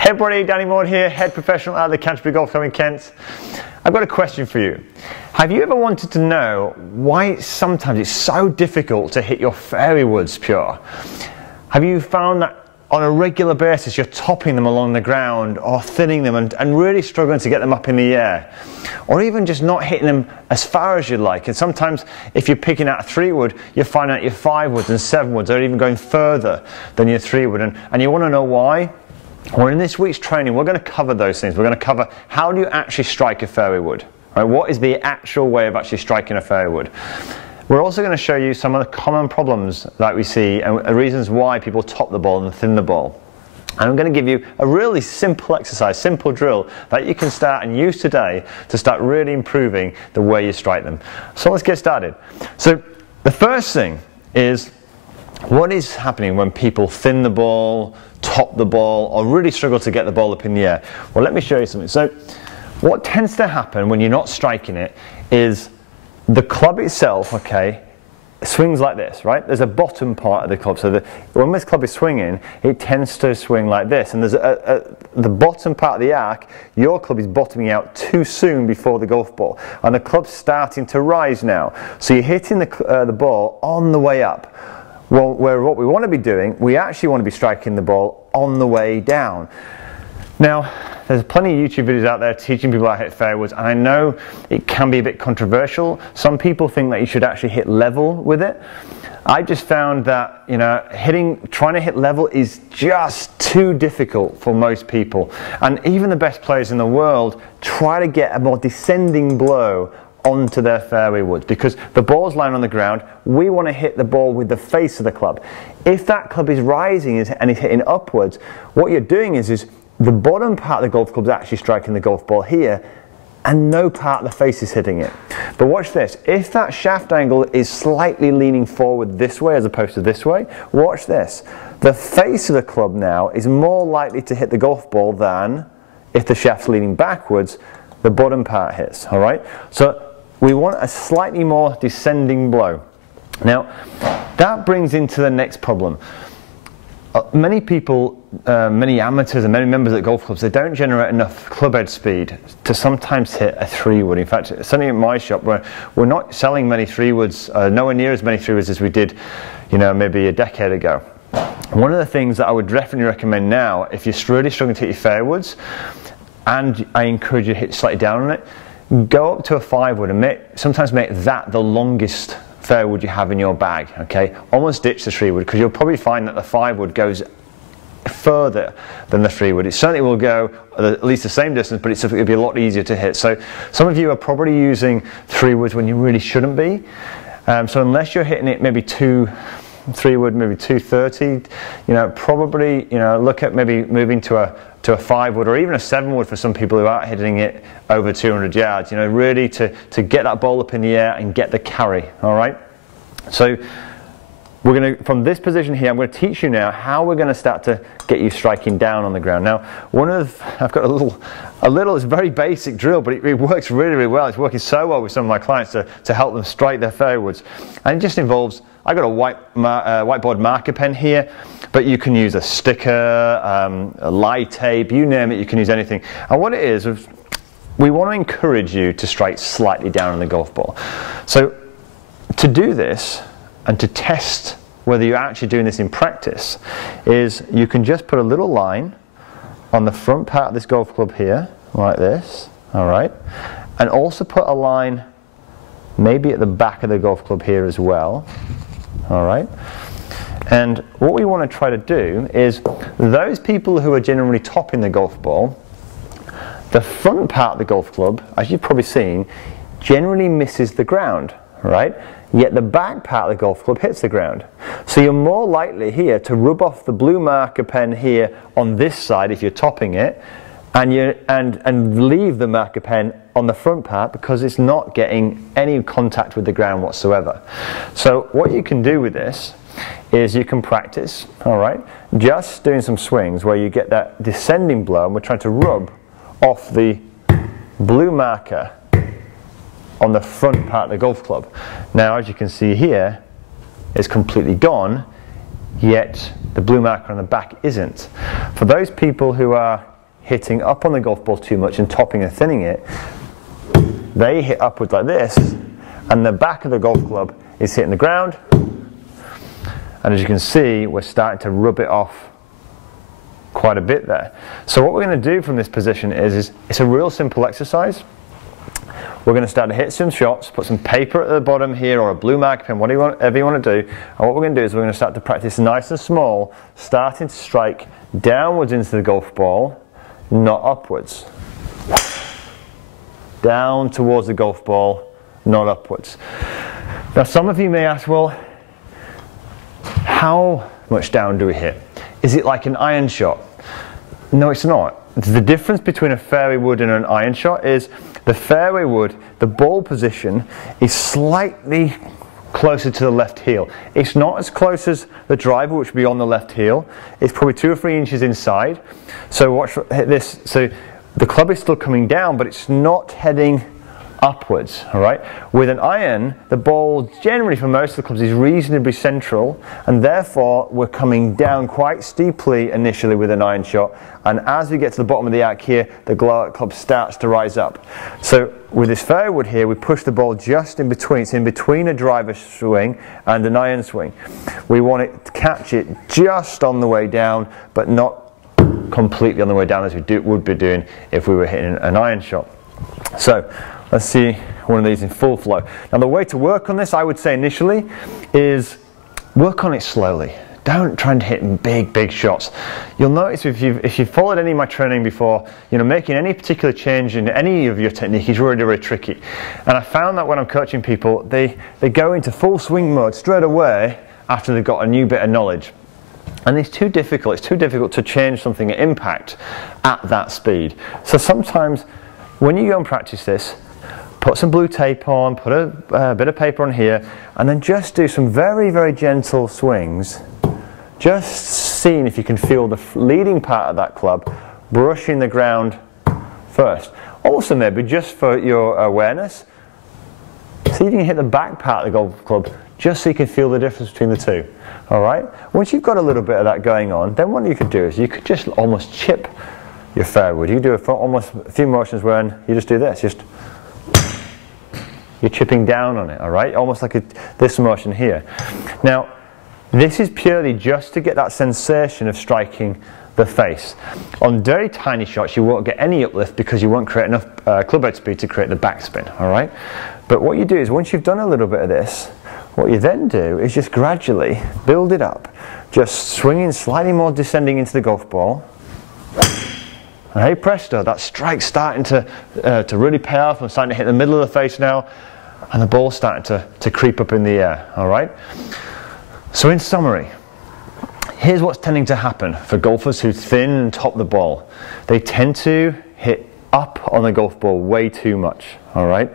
Hey everybody, Danny Maud here, head professional at the Canterbury Golf Club in Kent. I've got a question for you. Have you ever wanted to know why sometimes it's so difficult to hit your fairway woods pure? Have you found that on a regular basis you're topping them along the ground or thinning them and really struggling to get them up in the air? Or even just not hitting them as far as you'd like. And sometimes if you're picking out a 3-wood, you find out your 5-woods and 7-woods are even going further than your 3-wood. And you want to know why? Well, in this week's training, we're going to cover those things. We're going to cover how do you actually strike a fairway wood. Right? What is the actual way of actually striking a fairway wood? We're also going to show you some of the common problems that we see and reasons why people top the ball and thin the ball. And I'm going to give you a really simple exercise, simple drill that you can start and use today to start really improving the way you strike them. So let's get started. So the first thing is, what is happening when people thin the ball, top the ball, or really struggle to get the ball up in the air? Well, let me show you something. So what tends to happen when you're not striking it is the club itself, okay, swings like this, right? There's a bottom part of the club, so when this club is swinging, it tends to swing like this, and there's the bottom part of the arc, your club is bottoming out too soon before the golf ball, and the club's starting to rise now. So you're hitting the ball on the way up. Well, where what we want to be doing, we actually want to be striking the ball on the way down. Now, there's plenty of YouTube videos out there teaching people how to hit fairways, and I know it can be a bit controversial. Some people think that you should actually hit level with it. I just found that, you know, trying to hit level is just too difficult for most people. And even the best players in the world try to get a more descending blow onto their fairway woods because the ball's lying on the ground. We want to hit the ball with the face of the club. If that club is rising and is hitting upwards, what you're doing is the bottom part of the golf club is actually striking the golf ball here, and no part of the face is hitting it. But watch this. If that shaft angle is slightly leaning forward this way as opposed to this way, watch this. The face of the club now is more likely to hit the golf ball than if the shaft's leaning backwards, the bottom part hits. All right? So we want a slightly more descending blow. Now, that brings into the next problem. Many people, many amateurs and many members at golf clubs, they don't generate enough club head speed to sometimes hit a 3-wood. In fact, certainly in my shop, we're not selling many 3-woods, nowhere near as many 3-woods as we did, you know, maybe a decade ago. One of the things that I would definitely recommend now, if you're really struggling to hit your fairwoods, and I encourage you to hit slightly down on it, go up to a 5-wood and sometimes make that the longest fairwood you have in your bag, okay? Almost ditch the 3-wood because you'll probably find that the 5-wood goes further than the 3-wood. It certainly will go at least the same distance, but it'll be a lot easier to hit. So some of you are probably using 3-woods when you really shouldn't be. So unless you're hitting it maybe 3-wood, maybe 230, you know, probably, you know, look at maybe moving to a 5-wood or even a 7-wood for some people who aren't hitting it over 200 yards, you know, really to get that ball up in the air and get the carry, all right? So we're going to, from this position here, I'm going to teach you now how we're going to start to get you striking down on the ground. Now, I've got a little, it's a very basic drill, but it works really, really well. It's working so well with some of my clients to help them strike their fairwoods. And it just involves, I've got a whiteboard marker pen here, but you can use a sticker, a light tape, you name it, you can use anything. And what it is, we want to encourage you to strike slightly down on the golf ball. So to do this and to test whether you're actually doing this in practice is you can just put a little line on the front part of this golf club here, like this, all right? And also put a line maybe at the back of the golf club here as well, all right? And what we want to try to do is those people who are generally topping the golf ball, the front part of the golf club, as you've probably seen, generally misses the ground, right? Yet the back part of the golf club hits the ground. So you're more likely here to rub off the blue marker pen here on this side if you're topping it, and leave the marker pen on the front part because it's not getting any contact with the ground whatsoever. So what you can do with this is you can practice, all right, just doing some swings where you get that descending blow, and we're trying to rub off the blue marker on the front part of the golf club. Now, as you can see here, it's completely gone, yet the blue marker on the back isn't. For those people who are hitting up on the golf ball too much and topping and thinning it, they hit upwards like this, and the back of the golf club is hitting the ground. And as you can see, we're starting to rub it off quite a bit there. So what we're going to do from this position is it's a real simple exercise. We're going to start to hit some shots, put some paper at the bottom here or a blue marker pen, whatever you want to do. And what we're going to do is we're going to start to practice nice and small, starting to strike downwards into the golf ball, not upwards. Down towards the golf ball, not upwards. Now some of you may ask, well, how much down do we hit? Is it like an iron shot? No, it's not. The difference between a fairway wood and an iron shot is the fairway wood, the ball position is slightly closer to the left heel. It's not as close as the driver, which would be on the left heel. It's probably 2 or 3 inches inside. So watch this. So the club is still coming down, but it's not heading upwards, all right? With an iron, the ball generally for most of the clubs is reasonably central, and therefore we're coming down quite steeply initially with an iron shot, and as we get to the bottom of the arc here, the club starts to rise up. So with this fairway wood here, we push the ball just in between. It's in between a driver swing and an iron swing. We want it to catch it just on the way down, but not completely on the way down as we would be doing if we were hitting an iron shot. So let's see one of these in full flow. Now the way to work on this, I would say initially, is work on it slowly. Don't try and hit big shots. You'll notice if you've followed any of my training before, making any particular change in any of your technique is really, really tricky. And I found that when I'm coaching people, they go into full swing mode straight away after they've got a new bit of knowledge. And it's too difficult. It's too difficult to change something at impact at that speed. So sometimes when you go and practice this, put some blue tape on, put a bit of paper on here, and then just do some very, very gentle swings. Just seeing if you can feel the leading part of that club brushing the ground first. Also maybe just for your awareness, see if you can hit the back part of the golf club just so you can feel the difference between the two. All right? Once you've got a little bit of that going on, then what you could do is you could just almost chip your fairway. You do almost a few motions when you just do this. You're chipping down on it, all right? Almost like this motion here. Now, this is purely just to get that sensation of striking the face. On very tiny shots, you won't get any uplift because you won't create enough club head speed to create the backspin, all right? But what you do is once you've done a little bit of this, what you then do is just gradually build it up, just swinging slightly more descending into the golf ball. And hey presto, that strike's starting to really pay off. I'm starting to hit the middle of the face now, and the ball's starting to creep up in the air, all right? So in summary, here's what's tending to happen for golfers who thin and top the ball. They tend to hit up on the golf ball way too much, all right?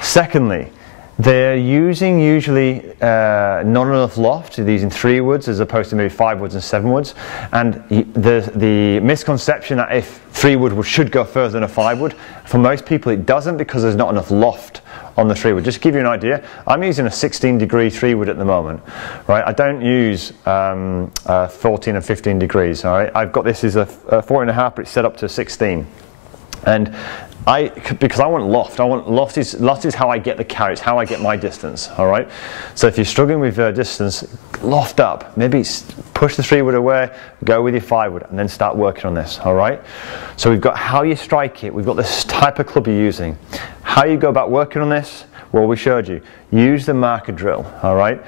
Secondly, they're using usually not enough loft, these in 3 woods as opposed to maybe 5 woods and 7 woods. And the misconception that if 3 wood should go further than a 5 wood, for most people it doesn't because there's not enough loft on the 3 wood. Just to give you an idea, I'm using a 16-degree 3 wood at the moment, right? I don't use 14 and 15 degrees, all right? I've got this as a 4.5, but it's set up to 16. And because I want loft. Loft is how I get the carry, it's how I get my distance, all right? So if you're struggling with distance, loft up. Maybe push the 3 wood away, go with your 5 wood, and then start working on this, all right? So we've got how you strike it, we've got this type of club you're using. How you go about working on this? Well, we showed you. Use the marker drill, all right?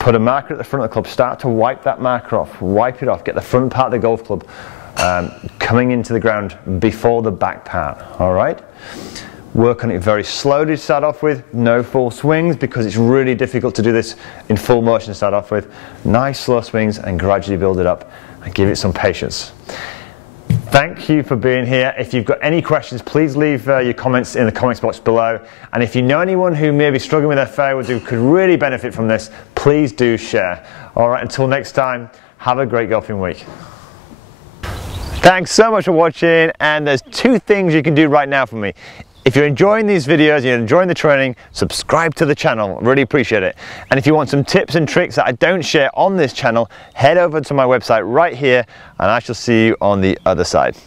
Put a marker at the front of the club, start to wipe that marker off, wipe it off, get the front part of the golf club coming into the ground before the back part, all right? Work on it very slowly to start off with, no full swings because it's really difficult to do this in full motion to start off with. Nice slow swings and gradually build it up and give it some patience. Thank you for being here. If you've got any questions, please leave your comments in the comments box below. And if you know anyone who may be struggling with their fairways who could really benefit from this, please do share. All right, until next time, have a great golfing week. Thanks so much for watching, and there's 2 things you can do right now for me. If you're enjoying these videos, you're enjoying the training, subscribe to the channel, really appreciate it. And if you want some tips and tricks that I don't share on this channel, head over to my website right here, and I shall see you on the other side.